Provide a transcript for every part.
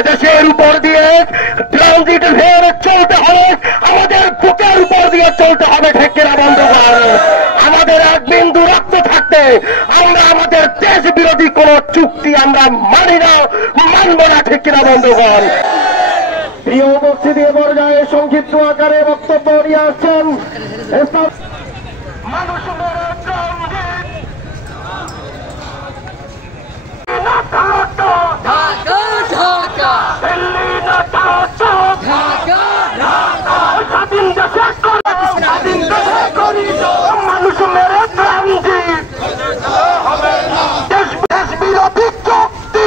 এদেশের উপর দিয়ে ট্রানজিট ভেন চলতে হবে, আমাদের বুকের উপর দিয়ে চলতে হবে, ঠিক কিনা বন্ধুগণ? আমাদের এক বিন্দু রক্ত থাকতে আমরা আমাদের দেশ বিরোধী কোন চুক্তি আমরা মানি না, মানব না, ঠিক কিনা বন্ধুগণ? প্রিয় উপস্থিতি পর্যায়ে সংক্ষিপ্ত আকারে বক্তব্য নিয়ে আসছেন মানুষ মেরে ট্রানজিট দেশ বিরোধী চুক্তি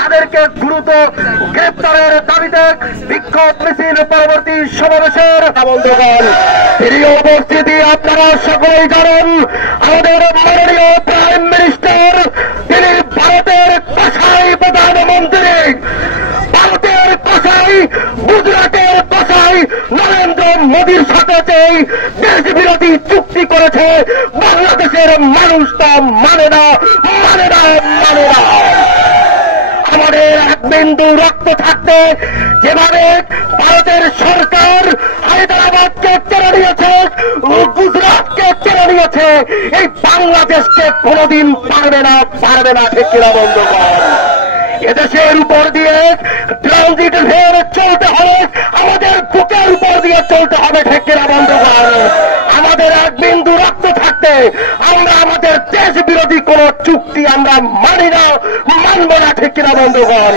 তাদেরকে দ্রুত গ্রেপ্তারের দাবিতে বিক্ষোভ মিছিল পরবর্তী সমাবেশের বন্ধুগণ, প্রিয় উপস্থিতি আপনারা সকলেই জানেন আমাদের মাননীয় প্রাইম মিনিস্টার, তিনি ভারতের কসাই প্রধানমন্ত্রী, ভারতের কসাই, গুজরাটের কসাই নরেন্দ্র মোদীর সাথে যেই দেশ বিরোধী চুক্তি করেছে, বাংলাদেশের মানুষ তা মানে না, মানে না, মানে না। আমাদের এক বিন্দু রক্ত থাকতে যেভাবে ভারতের সরকার হায়দ্রাবাদকে কেড়ে নিয়েছে, গুজরাটকে কেড়ে নিয়েছে, এই বাংলাদেশকে কোনদিন পারবে না, পারবে না, ঠিক কিনা বন্ধুগণ? এদেশের উপর দিয়ে ট্রানজিট ভেন চলতে হবে, আমাদের বুকের উপর দিয়ে চলতে হবে, ঠিক কিনা বন্ধুগণ? আমাদের এক বিন্দু রক্ত থাকতে আমরা আমাদের দেশ বিরোধী কোন চুক্তি আমরা মানি না, মানব না, ঠিক কিনা বন্ধুগণ?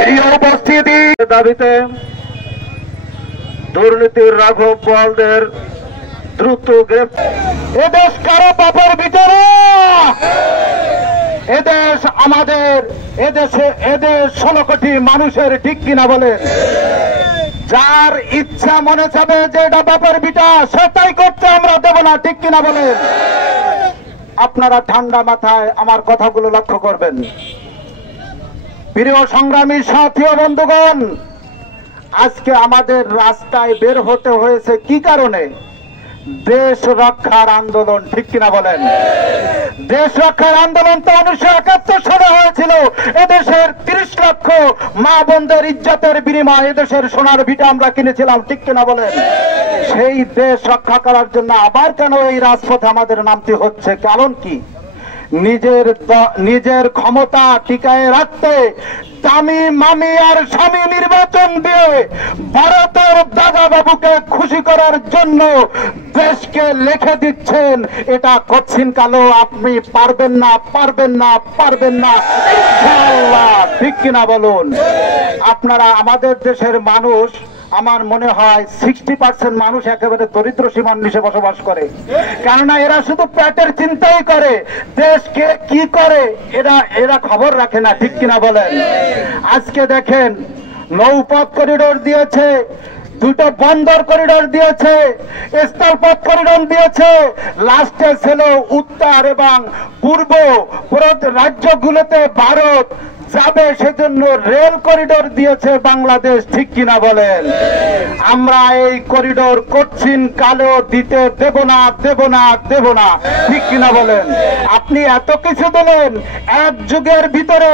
প্রিয় উপস্থিতি দাবিতে দুর্নীতির রাঘব বোয়ালদের দ্রুত গ্রেফতার। এদেশ কারো বাপের ভিতরে, এদেশ আমাদের, এদেশ 16 কোটি মানুষের, ঠিক কিনা বলেন? যার ইচ্ছা মনে যাবে যে এটা বাপের বিটা, সেটাই করতে আমরা দেব না, ঠিক কিনা বলেন? আপনারা ঠান্ডা মাথায় আমার কথাগুলো লক্ষ্য করবেন। প্রিয় সংগ্রামী সাথী ও বন্ধুগণ, আজকে আমাদের রাস্তায় বের হতে হয়েছে কি কারণে? দেশ রক্ষার আন্দোলন, ঠিক কিনা বলেন? দেশ রক্ষার আন্দোলন তো 1971 সালে হয়েছিল। এদেশের 30 লক্ষ মা বোনদের ইজ্জতের বিনিময়ে এদেশের সোনার ভিটা আমরা কিনেছিলাম, ঠিক কিনা বলেন? সেই দেশ রক্ষা করার জন্য আবার কেন এই রাজপথে আমাদের নামতে হচ্ছে? কারণ কি? নিজের ক্ষমতা টিকায় রাখতে দামি মামি আর স্বামী নির্বাচন দিয়ে ভারতের দাদা বাবুকে খুশি করার জন্য দেশকে লিখে দিচ্ছেন, এটা কচ্ছিন কালো আপনি পারবেন না, পারবেন না, পারবেন না, ইনশাআল্লাহ, ঠিক কিনা বলুন? আপনারা আমাদের দেশের মানুষ, আমার মনে হয় 60% মানুষ একেবারে দরিদ্র সীমার নিচে বসবাস করে, কেননা এরা শুধু পেটের চিন্তাই করে, দেশকে কি করে এরা খবর রাখে না, ঠিক কিনা বলেন? আজকে দেখেন নৌপথ করিডোর দিয়েছে, দুটো বন্দর করিডোর দিয়েছে, স্থলপথ করিডোর দিয়েছে, লাস্টে ছিল উত্তর এবং পূর্ব রাজ্যগুলোতে ভারত যাবে সেজন্য রেল করিডোর দিয়েছে বাংলাদেশ, ঠিক কিনা বলেন? আমরা এই করিডোর কঠিন কালো দিতে দেব না, দেব না, দেব না, ঠিক কিনা বলেন? আপনি এত কিছু দিলেন, এক যুগের ভিতরে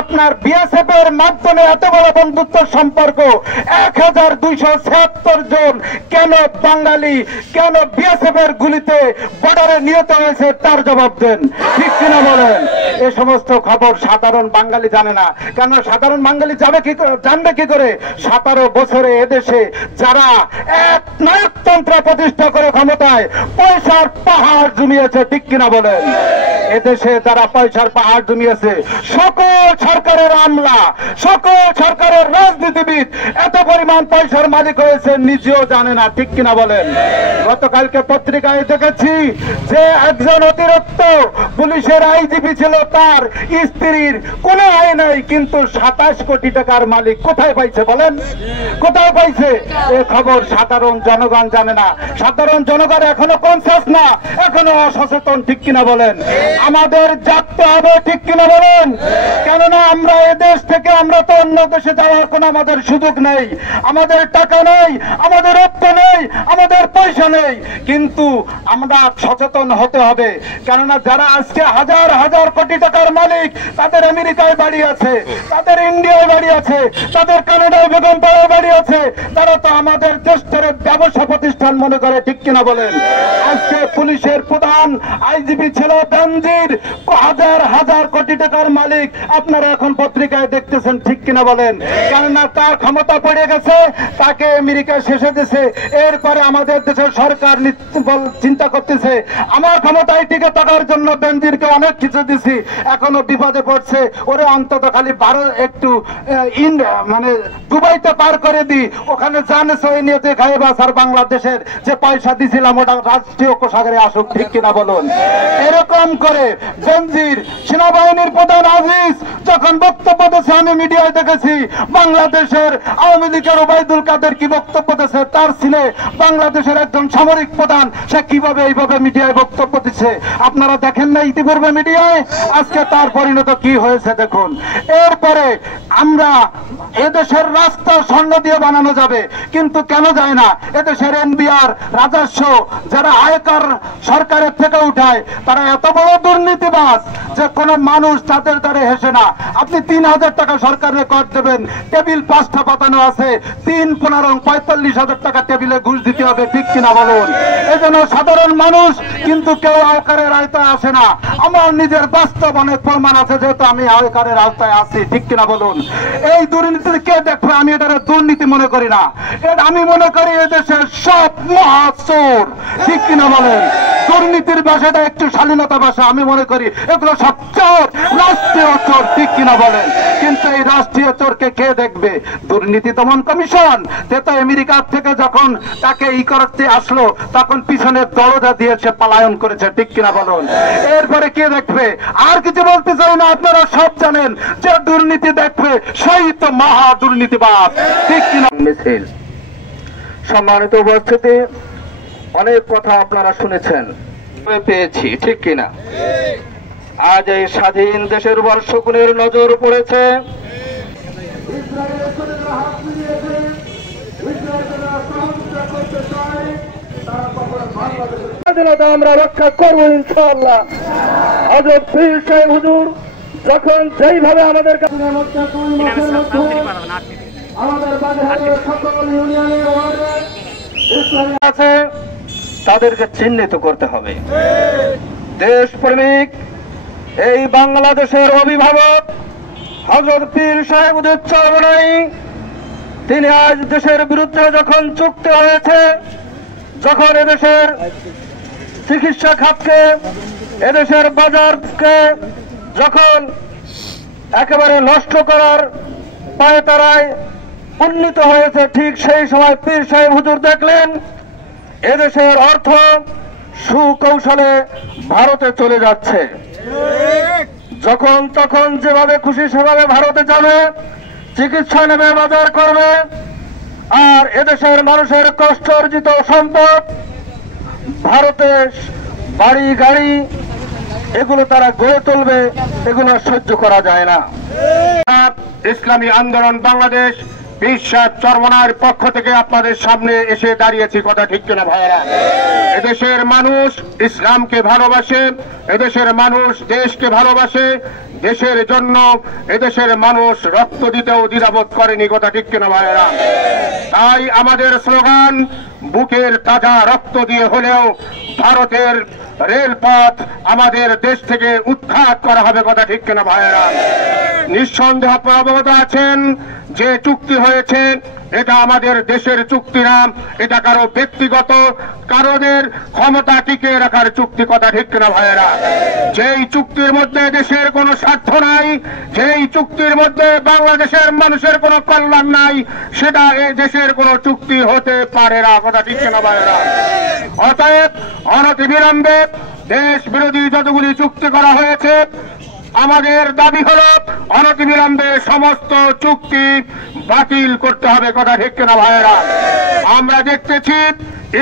আপনার বিএসএফ এর মাধ্যমে এত বড় বন্ধুত্ব সম্পর্ক, 1276 জন কেন বাঙালি, কেন বিএসএফ এর গুলিতে বর্ডারে নিহত হয়েছে তার জবাব দেন, ঠিক কিনা বলেন? এ সমস্ত খবর সাধারণ বাঙালি জানে না। কেন সাধারণ বাঙালি জানবে কি করে? 17 বছরে এদেশে যারা এক নায়কতন্ত্র প্রতিষ্ঠা করে ক্ষমতায় পয়সার পাহাড় জমিয়েছে, ঠিক কিনা বলেন? এদেশে যারা পয়সার পাহাড় জমিয়েছে, সকল সরকারের আমলা, সকল সরকারের রাজনীতিবিদ এত পরিমাণ পয়সার মালিক হয়েছে নিজেও জানে না, ঠিক কিনা বলেন? গতকালকে পত্রিকায় দেখেছি যে একজন অতিরিক্ত পুলিশের আইজিপি ছিল, তার স্ত্রীর কোন আয় নাই, কিন্তু 27 কোটি টাকার মালিক। কোথায় পাইছে বলেন? কোথায় পাইছে? এ খবর সাধারণ জনগণ জানে না। সাধারণ জনগণ এখনো কনসাস না, এখনো অসচেতন, ঠিক কিনা বলেন? আমাদের জাগতে হবে, ঠিক কিনা বলেন? কেননা আমরা এদেশ থেকে আমরা তো অন্য দেশে যাওয়ার কোন আমাদের সুযোগ নেই, আমাদের টাকা নেই, আমাদের অর্থ নেই, আমাদের পয়সা নেই, কিন্তু আমরা সচেতন হতে হবে। কেননা যারা আজকে হাজার হাজার কোটি টাকার মালিক, তাদের আমেরিকায় বাড়ি আছে, তাদের ইন্ডিয়ায় বাড়ি আছে, তাদের কানাডায় বেগমপাড়ায় বাড়ি আছে, তারা তো আমাদের দেশ থেকে ব্যবসা প্রতিষ্ঠান মনে করে, ঠিক কিনা বলেন? আজকে পুলিশের প্রধান আইজিপি ছিল বেনজির, হাজার হাজার কোটি টাকার মালিক, আপনারা এখন পত্রিকায় দেখতেছেন, ঠিক কিনা বলেন? কেননা তার ক্ষমতা পড়ে গেছে, তাকে আমেরিকা শেষে দিছে। এরপরে আমাদের দেশের সরকার চিন্তা করতেছে আমার ক্ষমতায় টিকে থাকার জন্য বেনজিরকে অনেক কিছু দিছি, এখনো বিপদে পড়ছে, ওরে অন্তত খালি একটু মানে দুবাইতে পার করে দি, ওখানে জানে সই নিয়ে খাই বাস, আর বাংলাদেশের যে পয়সা দিছিলাম ওটা রাষ্ট্রীয় কোষাগারে আসুক, ঠিক কিনা বলুন? এরকম করে বেনজির সেনাবাহিনীর প্রধান আজিজ যখন বক্তব্য দিয়েছে, আমি মিডিয়ায় দেখেছি, বাংলাদেশের আওয়ামী লীগের ওবায়দুল কাদের কি বক্তব্য দিয়েছে, তার ছেলে বাংলাদেশের একজন সামরিক প্রধান, সে কিভাবে এইভাবে মিডিয়ায় বক্তব্য দিচ্ছে আপনারা দেখেন না ইতিপূর্বে মিডিয়ায়? আজকে তার পরিণত কি হয়েছে দেখুন। এরপরে আমরা এদেশের রাস্তা স্বর্ণ দিয়ে বানানো যাবে, কিন্তু কেন যায় না? এদেশের এনবিআর রাজস্ব যারা আয়কর সরকারের থেকে উঠায়, তারা এত বড় দুর্নীতিবাজ যে কোন মানুষ তাদের দ্বারা হেসে না। আপনি 3000 টাকা সরকারের কর দেবেন, টেবিল 5টা পাতানো আছে, 3-15-45,000 টাকা টেবিলে ঘুষ দিতে হবে, ঠিক কিনা বলুন? এই জন্য সাধারণ মানুষ কিন্তু কেউ আয়করের আওতায় আসে না। আমার নিজের বাস্তব অনেক প্রমাণ আছে, যেহেতু আমি আয়করের আওতায় আছি, ঠিক কিনা বলুন? এই দুর্নীতি কে দেখবে? আমি এটা দুর্নীতি মনে করি না, এটা আমি মনে করি এদেশের সব মহাচোর, ঠিক কিনা বলেন? দুর্নীতির ভাষাটা একটু শালীনতা ভাষা, আমি মনে করি এগুলো সব চোর, রাষ্ট্রীয় চোর, ঠিক কিনা বলেন? কিন্তু এই রাষ্ট্রীয় চোরকে কে দেখবে? দুর্নীতি দমন কমিশন। তো আমেরিকার থেকে যখন তাকে করতে আসলো, তখন পিছনে দরজা দিয়েছে, পালায়ন করেছে, ঠিক কিনা বলুন? এরপরে কে দেখবে? আর কিছু বলতে চাই না, আপনারা সব জানেন যে দুর্নীতি দেখবে সেই তো মহা দুর্নীতিবাদ, ঠিক কিনা? মিছিল সম্মানিত উপস্থিতি, অনেক কথা আপনারা শুনেছেন, পেয়েছি, ঠিক কিনা? আজ এই স্বাধীন দেশের উপর শকুনের নজর পড়েছে। আমরা রক্ষা করবো ইনশাআল্লাহ। হযরত পীর সাহেব হুজুর যখন যেইভাবে আমাদের আছে তাদেরকে চিহ্নিত করতে হবে। দেশপ্রেমিক এই বাংলাদেশের অভিভাবক হযরত পীর সাহেব হুজুর চরমনাই, তিনি আজ দেশের বিরুদ্ধে যখন চুক্তি হয়েছে, যখন এদেশের চিকিৎসা খাতকে, এদেশের বাজারকে যখন একেবারে নষ্ট করার পায়তারায় উন্নীত হয়েছে, ঠিক সেই সময় পীর সাহেব হুজুর দেখলেন এদেশের অর্থ সুকৌশলে ভারতে চলে যাচ্ছে। যখন তখন যেভাবে খুশি সেভাবে ভারতে যাবে, চিকিৎসা নেবে, বাজার করবে, আর এদেশের মানুষের কষ্ট অর্জিত সম্পদ, ভারতের বাড়ি গাড়ি, এগুলো তারা গড়ে তুলবে, এগুলো সহ্য করা যায় না। ইসলামী আন্দোলন বাংলাদেশ বিশ্বাস চরমনার পক্ষ থেকে আপনাদের সামনে এসে দাঁড়িয়েছি, কথা ঠিক কিনা ভাইয়েরা? এদেশের মানুষ ইসলামকে ভালোবাসে, এদেশের মানুষ দেশকে ভালোবাসে, দেশের জন্য এদেশের মানুষ রক্ত দিতেও দ্বিধাবোধ করেনি, কথা ঠিক কিনা ভাইয়েরা? তাই আমাদের স্লোগান, বুকের তাজা রক্ত দিয়ে হলেও ভারতের রেলপথ আমাদের দেশ থেকে উৎখাত করা হবে, কথা ঠিক কিনা ভাইয়েরা? নিঃসন্দেহ আপনারা অবগত আছেন যে চুক্তি হয়েছে, এটা আমাদের দেশের চুক্তি না, এটা কারো ব্যক্তিগত কারণের ক্ষমতা টিকিয়ে রাখার চুক্তি, কথা ঠিক কিনা ভাইয়েরা? যেই চুক্তির মধ্যে দেশের কোনো স্বার্থ নাই, যেই চুক্তির মধ্যে বাংলাদেশের মানুষের কোনো কল্যাণ নাই, সেটা এই দেশের কোনো চুক্তি হতে পারে না, কথা ঠিক কিনা ভাইয়েরা? অতএব অনতিবিলম্বে দেশ বিরোধী যতগুলি চুক্তি করা হয়েছে, আমাদের দাবি হলো অনতিবিলম্বে সমস্ত চুক্তি বাতিল করতে হবে, কথা ঠিক কিনা ভাইয়েরা? আমরা দেখতেছি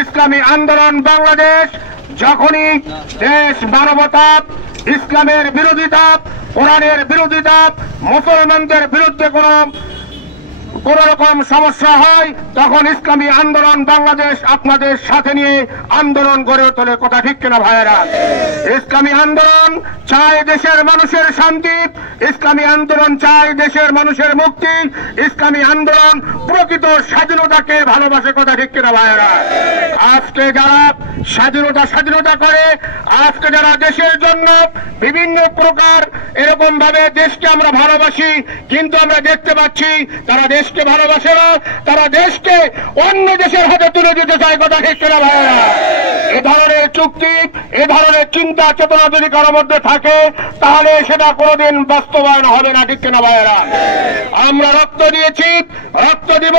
ইসলামী আন্দোলন বাংলাদেশ যখনই দেশ মানবতা, ইসলামের বিরোধিতা, কোরআনের বিরোধিতা, মুসলমানদের বিরুদ্ধে কোন রকম সমস্যা হয়, তখন ইসলামী আন্দোলন বাংলাদেশ আপনাদের সাথে নিয়ে আন্দোলন গড়ে তোলে, কথা ঠিক কিনা ভাইয়েরা? ইসলামী আন্দোলন চায় দেশের মানুষের শান্তি, ইসলামী আন্দোলন চায় দেশের মানুষের মুক্তি, ইসলামী আন্দোলন প্রকৃত স্বাধীনতাকে ভালোবাসে, কথা ঠিক কিনা ভাইয়েরা? আজকে যারা স্বাধীনতা করে, আজকে যারা দেশের জন্য বিভিন্ন প্রকার এরকম ভাবে দেশকে আমরা ভালোবাসি, কিন্তু আমরা দেখতে পাচ্ছি তারা দেশকে ভালোবাসে না, তারা দেশকে অন্য দেশের হাতে তুলে দিতে চায়, কথা ঠিক কিনা ভাইয়েরা? এ ধরনের চুক্তি, এ ধরনের চিন্তা চেতনা যদি কারোর মধ্যে থাকে, তাহলে সেটা কোনোদিন বাস্তবায়ন হবে না, ঠিক কিনা ভাইয়েরা? আমরা রক্ত দিয়েছি, রক্ত দিব,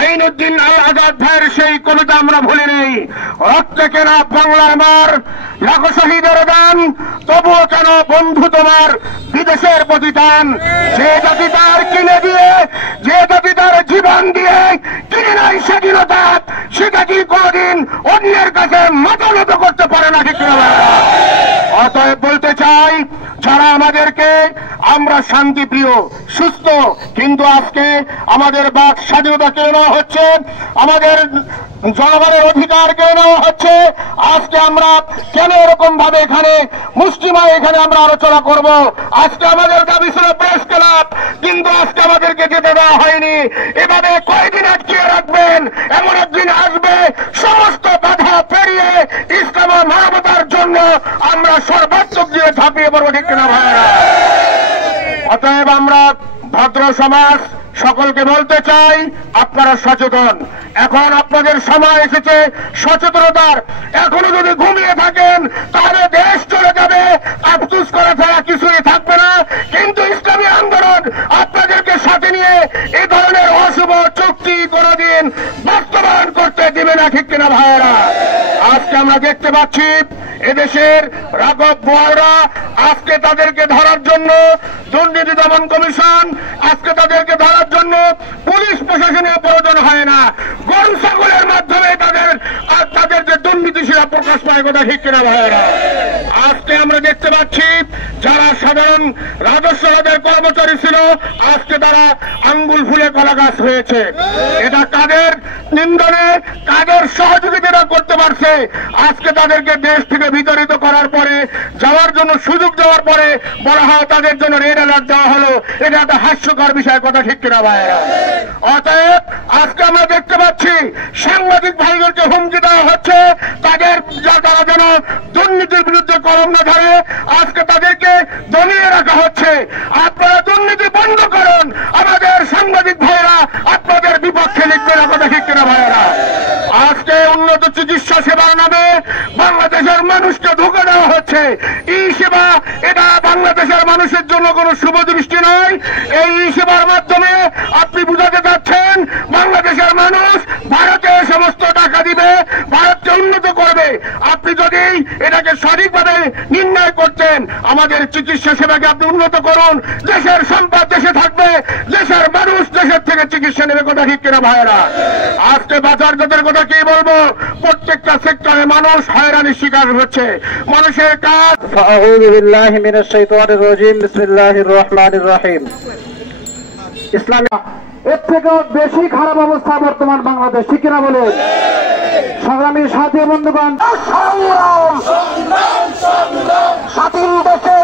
আইনুদ্দিন আজাদ ভাইয়ের সেই কবিতা আমরা ভুলি নেই, রক্তে কেনা বাংলার মার, লাখো শহীদের দান, তবুও কেন বন্ধু তোমার বিদেশের প্রতিদান? যে জাতি তার কিনে দিয়ে, যে জাতি তার জীবন দিয়ে কিনে নাই স্বাধীনতা, সেটা কি কোনদিন অন্যের কাছে মাথা নত করতে পারে না, ঠিক কিনা ভাইয়েরা? অতএব বলতে চাই, যারা আমাদেরকে, আমরা শান্তিপ্রিয় সুস্থ, কিন্তু আজকে আমাদের বাক স্বাধীনতা কেড়ে নেওয়া হচ্ছে, আমাদের জনগণের অধিকার কেড়ে নেওয়া হচ্ছে। আজকে আমরা কেন এরকম ভাবে এখানে মুসলিমায় এখানে আমরা আলোচনা করব? আজকে আমাদের দাবি ছিল প্রেস ক্লাব, কিন্তু আজকে আমাদেরকে যেতে দেওয়া হয়নি। এভাবে কয়দিন আটকিয়ে রাখবেন? এমন একদিন আসবে সমস্ত বাধা পেরিয়ে ইসলাম ও মানবতার জন্য আমরা সর্বাত্মক দিয়ে ঝাঁপিয়ে পড়বো, ঠিক কিনা ভাইয়েরা? অতএব আমরা ভদ্র সমাজ সকলকে বলতে চাই, আপনারা সচেতন, এখন আপনাদের সময় এসেছে সচেতনতার। এখনো যদি ঘুমিয়ে থাকেন তাহলে দেশ চলে যাবে, আফসোস করা ছাড়া কিছুই থাকবে না। কিন্তু ইসলামী আন্দোলন আপনাদেরকে সাথে নিয়ে এই ধরনের অশুভ চুক্তি কোনদিন বাস্তবায়ন করতে দিবে না, ঠিক কিনা ভাইয়েরা? আজকে আমরা দেখতে পাচ্ছি এদেশের রাঘব বোয়ালরা, আজকে তাদেরকে ধরার জন্য দুর্নীতি দমন কমিশন, আজকে তাদেরকে ধরার জন্য পুলিশ প্রশাসনের প্রয়োজন হয় না, গরু ছাগলের মাধ্যমে তাদের যে দুর্নীতি সেটা প্রকাশ পায়, কথা ঠিক কিনা ভাইয়েরা? আজকে আমরা দেখতে পাচ্ছি যারা সাধারণ রাজস্ব খাতের কর্মচারী ছিল, আজকে তারা আঙ্গুল ফুলে কলা গাছ হয়েছে। এটা কাদের নিন্দনে, কাদের সহযোগিতা করতে পারছে? আজকে তাদেরকে দেশ থেকে বিতাড়িত করার পরে, যাওয়ার জন্য সুযোগ দেওয়ার পরে বলা হয় তাদের জন্য রেড অ্যালার্ট দেওয়া হলো। এটা একটা হাস্যকর বিষয়, কথা ঠিক কিনা ভাইয়েরা? অতএব আজকে আমরা দেখতে পাচ্ছি সাংবাদিক ভাইদেরকে হুমকি দেওয়া হচ্ছে, তারা যেন দুর্নীতির বিরুদ্ধে কলম না ধরে, আজকে তাদেরকে দমিয়ে রাখা হচ্ছে। আপনারা দুর্নীতি বন্ধ করুন, আমাদের সাংবাদিক ভাইরা আপনাদের বিপক্ষে লিখবে না, কথা ঠিক কিনা ভাইয়েরা? আজকে উন্নত চিকিৎসা সেবার নামে বাংলাদেশের মানুষকে ধোঁকা দেওয়া হচ্ছে। ই সেবা, এটা বাংলাদেশের মানুষের জন্য কোনো শুভ দৃষ্টি নয়। এই ই সেবার মাধ্যমে আপনি বুঝাতে চাচ্ছেন বাংলাদেশের মানুষ ভারতে সমস্ত টাকা দিবে, ভারতকে উন্নত করবে। আপনি যদি এটাকে সঠিকভাবে নির্ণয় করতেন, আমাদের চিকিৎসা সেবাকে আপনি উন্নত করুন, দেশের সম্পদ দেশে থাকবে, দেশের মানুষ কোথার থেকে চিকিৎসা নেবে, কথা ঠিক কিনা ভাইয়েরা? আজকে বাজারঘাটের কথা কি বলবো, প্রত্যেকটা সেক্টরে মানুষ হয়রানির শিকার হচ্ছে। মানুষের কাজ আউযু বিল্লাহি মিনাশ শাইতানির রাজিম বিসমিল্লাহির রহমানির রহিম। ইসলামী এর থেকেও বেশি খারাপ অবস্থা বর্তমান বাংলাদেশ, ঠিক কিনা বলেন? সংগ্রামী সাথী বন্ধুগণ, স্বাধীন দেশে